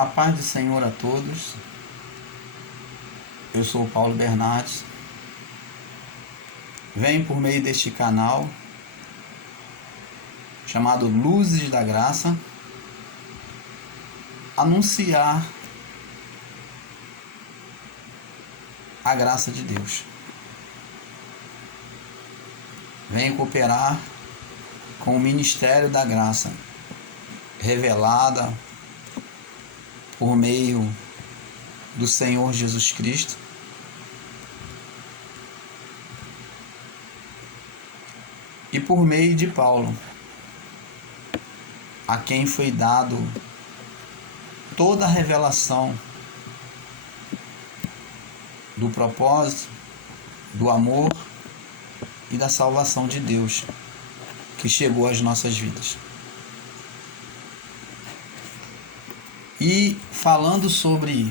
A paz do Senhor a todos. Eu sou o Paulo Bernardes. Venho por meio deste canal chamado Luzes da Graça anunciar a graça de Deus. Venho cooperar com o ministério da graça revelada por meio do Senhor Jesus Cristo, e por meio de Paulo, a quem foi dado toda a revelação do propósito, do amor e da salvação de Deus que chegou às nossas vidas. E falando sobre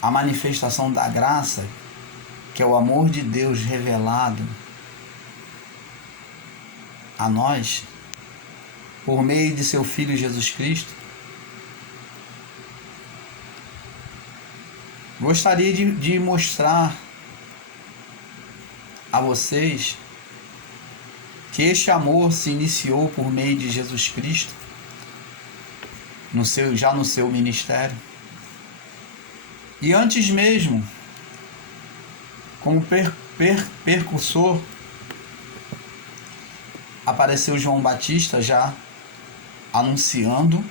a manifestação da graça, que é o amor de Deus revelado a nós, por meio de seu Filho Jesus Cristo, gostaria de mostrar a vocês que este amor se iniciou por meio de Jesus Cristo, já no seu ministério. E antes mesmo, como percursor, apareceu João Batista já anunciando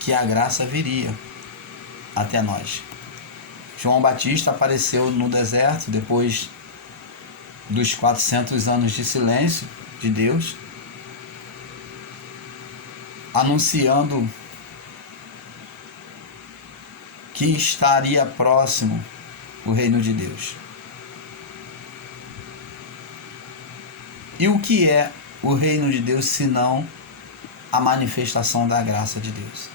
que a graça viria até nós. João Batista apareceu no deserto depois dos 400 anos de silêncio de Deus, anunciando que estaria próximo o reino de Deus. E o que é o reino de Deus senão a manifestação da graça de Deus?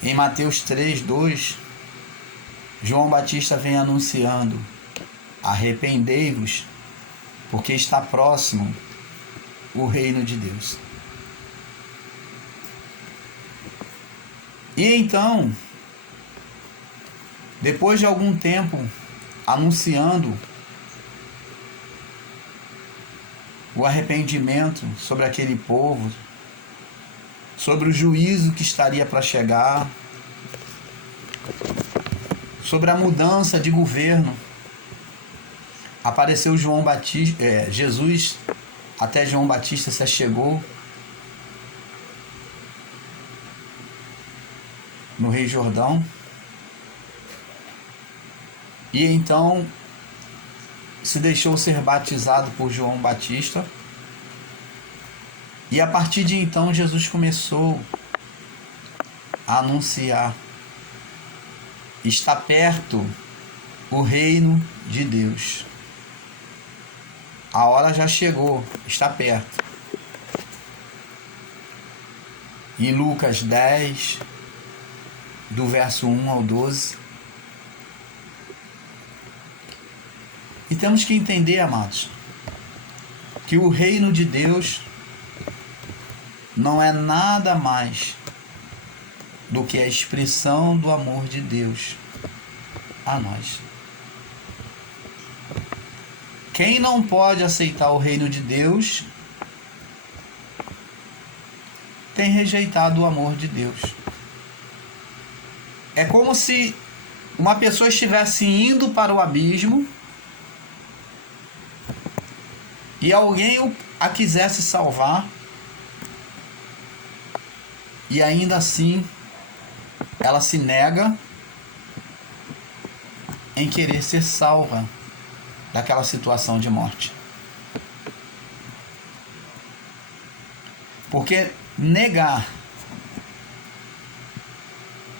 Em Mateus 3:2, João Batista vem anunciando: arrependei-vos, porque está próximo o reino de Deus. E então, depois de algum tempo anunciando o arrependimento sobre aquele povo, sobre o juízo que estaria para chegar, sobre a mudança de governo, apareceu João Batista, Jesus até João Batista se achegou no Rio Jordão, e então se deixou ser batizado por João Batista, e a partir de então Jesus começou a anunciar: está perto o reino de Deus, a hora já chegou, está perto. Em Lucas 10, do verso 1 ao 12. E temos que entender, amados, que o reino de Deus não é nada mais do que a expressão do amor de Deus a nós. Quem não pode aceitar o reino de Deus tem rejeitado o amor de Deus. É como se uma pessoa estivesse indo para o abismo e alguém a quisesse salvar, e ainda assim ela se nega em querer ser salva daquela situação de morte. Porque negar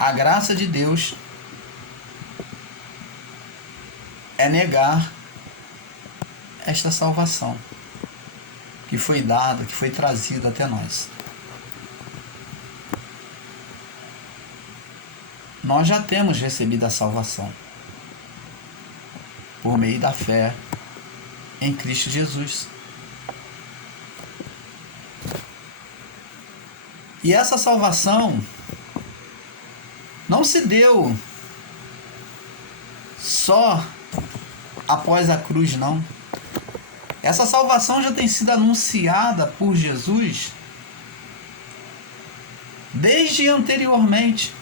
a graça de Deus é negar esta salvação que foi dada, que foi trazida até nós. Nós já temos recebido a salvação por meio da fé em Cristo Jesus. E essa salvação não se deu só após a cruz, não. Essa salvação já tem sido anunciada por Jesus desde anteriormente.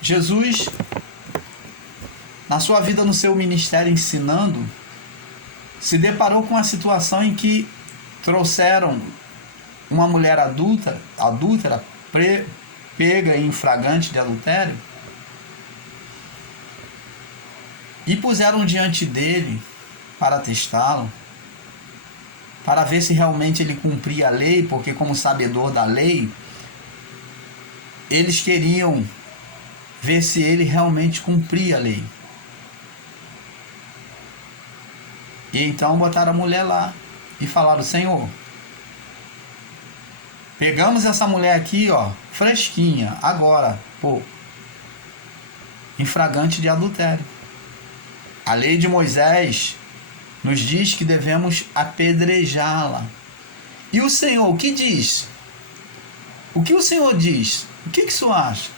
Jesus, na sua vida, no seu ministério ensinando, se deparou com a situação em que trouxeram uma mulher adúltera, pega em flagrante de adultério, e puseram diante dele para testá-lo, para ver se realmente ele cumpria a lei, porque como sabedor da lei, eles queriam ver se ele realmente cumpria a lei. E então botaram a mulher lá e falaram: Senhor, pegamos essa mulher aqui, ó, fresquinha, agora, em flagrante de adultério. A lei de Moisés nos diz que devemos apedrejá-la. E o Senhor, o que diz? O que o Senhor diz? O que isso acha?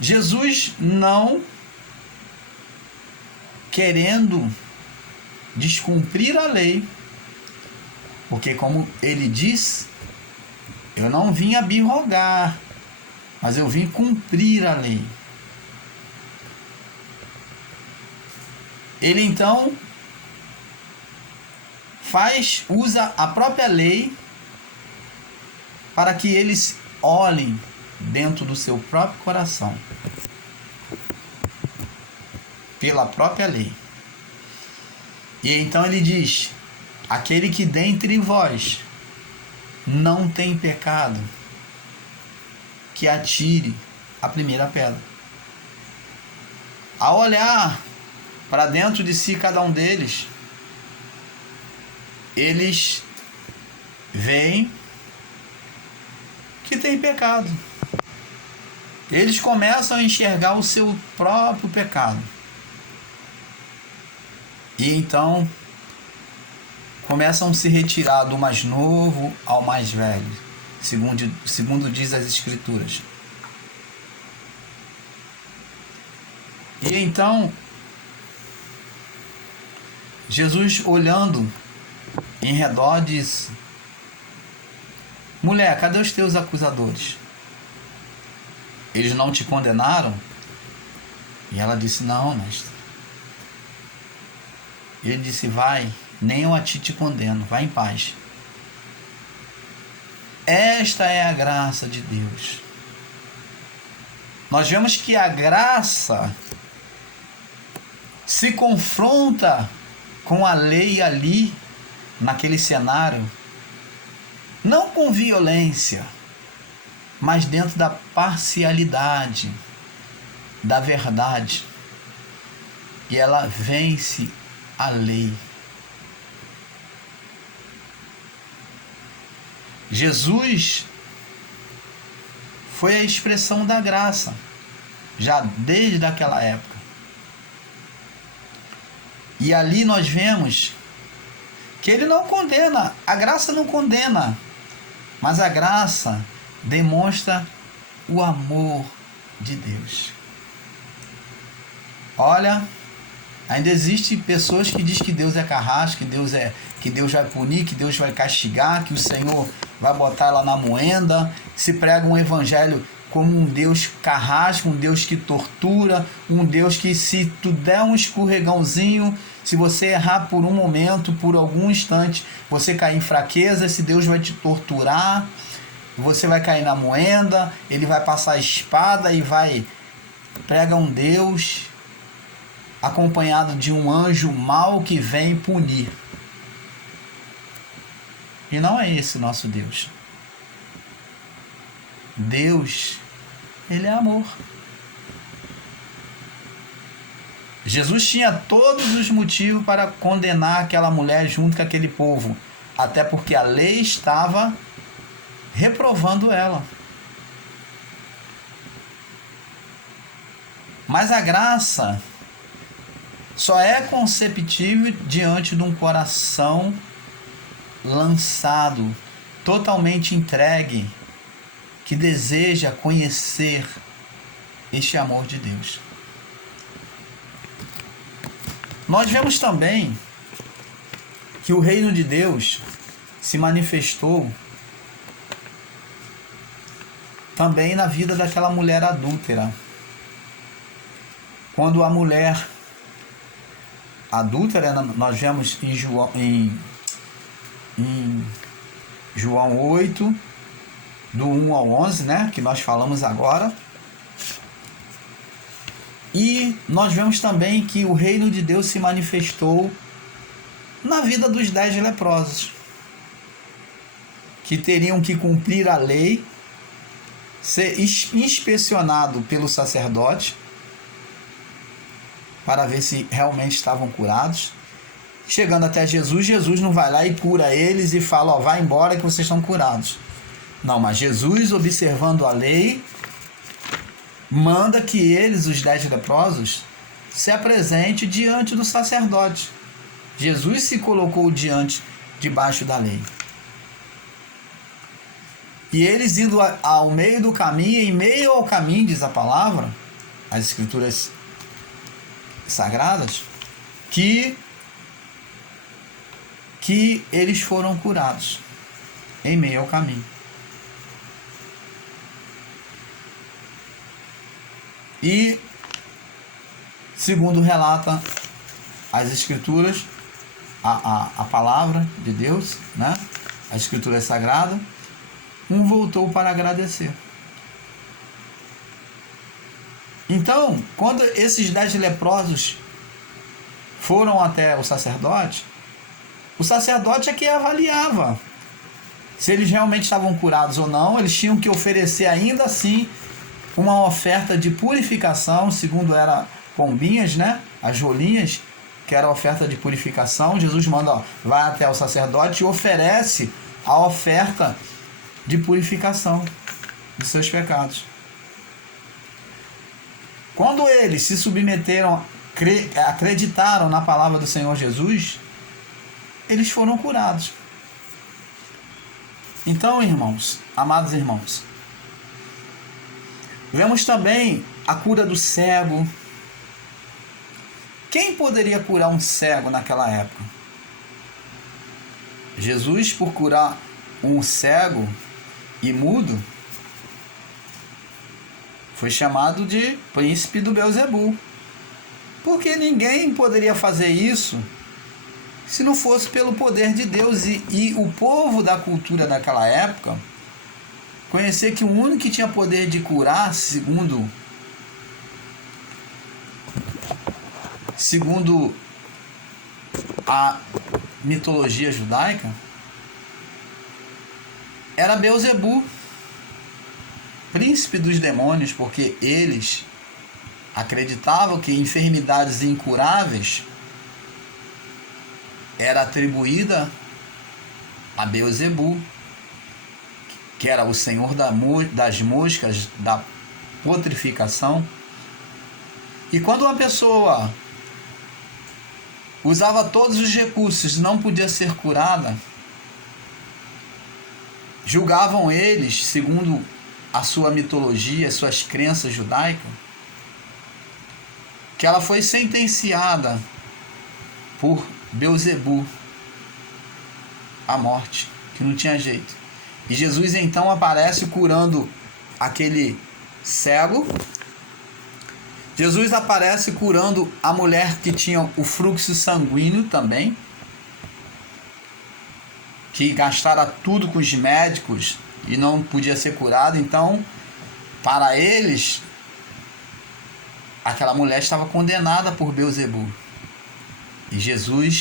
Jesus não querendo descumprir a lei, porque como ele diz, eu não vim abrogar, mas eu vim cumprir a lei. Ele então usa a própria lei para que eles olhem dentro do seu próprio coração, pela própria lei. E então ele diz: aquele que dentre vós não tem pecado, que atire a primeira pedra. Ao olhar para dentro de si cada um deles, eles veem que tem pecado. Eles começam a enxergar o seu próprio pecado. E então começam a se retirar do mais novo ao mais velho, segundo diz as Escrituras. E então Jesus, olhando em redor, diz: mulher, cadê os teus acusadores? Eles não te condenaram? E ela disse: não, mestre. Ele disse: vai, nem eu a ti te condeno, vai em paz. Esta é a graça de Deus. Nós vemos que a graça se confronta com a lei ali, naquele cenário, não com violência, mas dentro da parcialidade, da verdade. E ela vence a lei. Jesus foi a expressão da graça, já desde aquela época. E ali nós vemos que ele não condena, a graça não condena, mas a graça demonstra o amor de Deus. Olha, ainda existem pessoas que dizem que Deus é carrasco, que Deus vai punir, que Deus vai castigar, que o Senhor vai botar ela na moenda. Se prega um evangelho como um Deus carrasco, um Deus que tortura, um Deus que, se tu der um escorregãozinho, se você errar por um momento, por algum instante, você cair em fraqueza, esse Deus vai te torturar, você vai cair na moenda, ele vai passar a espada e vai... Prega um Deus acompanhado de um anjo mau que vem punir. E não é esse nosso Deus. Deus, ele é amor. Jesus tinha todos os motivos para condenar aquela mulher junto com aquele povo, até porque a lei estava reprovando ela. Mas a graça só é conceptível diante de um coração lançado, totalmente entregue, que deseja conhecer este amor de Deus. Nós vemos também que o reino de Deus se manifestou também na vida daquela mulher adúltera. Quando a mulher adúltera, nós vemos em João 8, do 1 ao 11, né, que nós falamos agora. E nós vemos também que o reino de Deus se manifestou na vida dos 10 leprosos, que teriam que cumprir a lei, ser inspecionado pelo sacerdote, para ver se realmente estavam curados. Chegando até Jesus, Jesus não vai lá e cura eles e fala, ó, vai embora que vocês estão curados. Não, mas Jesus, observando a lei, manda que eles, os 10 leprosos, se apresentem diante do sacerdote. Jesus se colocou debaixo da lei. E eles indo ao meio do caminho, em meio ao caminho, diz a palavra, as escrituras sagradas, que eles foram curados em meio ao caminho. E, segundo relata as escrituras, a palavra de Deus, né? A escritura sagrada, um voltou para agradecer. Então, quando esses 10 leprosos foram até o sacerdote é que avaliava se eles realmente estavam curados ou não. Eles tinham que oferecer ainda assim uma oferta de purificação, segundo era pombinhas, né? As rolinhas, que era a oferta de purificação. Jesus manda, ó, vai até o sacerdote e oferece a oferta de purificação dos seus pecados. Quando eles se submeteram, acreditaram na palavra do Senhor Jesus, eles foram curados. Então, irmãos, amados irmãos, vemos também a cura do cego. Quem poderia curar um cego naquela época? Jesus, por curar um cego e mudo, foi chamado de príncipe do Beelzebul, porque ninguém poderia fazer isso se não fosse pelo poder de Deus. E o povo da cultura daquela época conhecer que o único que tinha poder de curar, segundo a mitologia judaica, era Beelzebul, príncipe dos demônios, porque eles acreditavam que enfermidades incuráveis era atribuída a Beelzebul, que era o senhor das moscas, da putrificação. E quando uma pessoa usava todos os recursos e não podia ser curada, julgavam eles, segundo a sua mitologia, suas crenças judaicas, que ela foi sentenciada por Beelzebul à morte, que não tinha jeito. E Jesus então aparece curando aquele cego. Jesus aparece curando a mulher que tinha o fluxo sanguíneo também, que gastara tudo com os médicos e não podia ser curada. Então, para eles, aquela mulher estava condenada por Beelzebul. E Jesus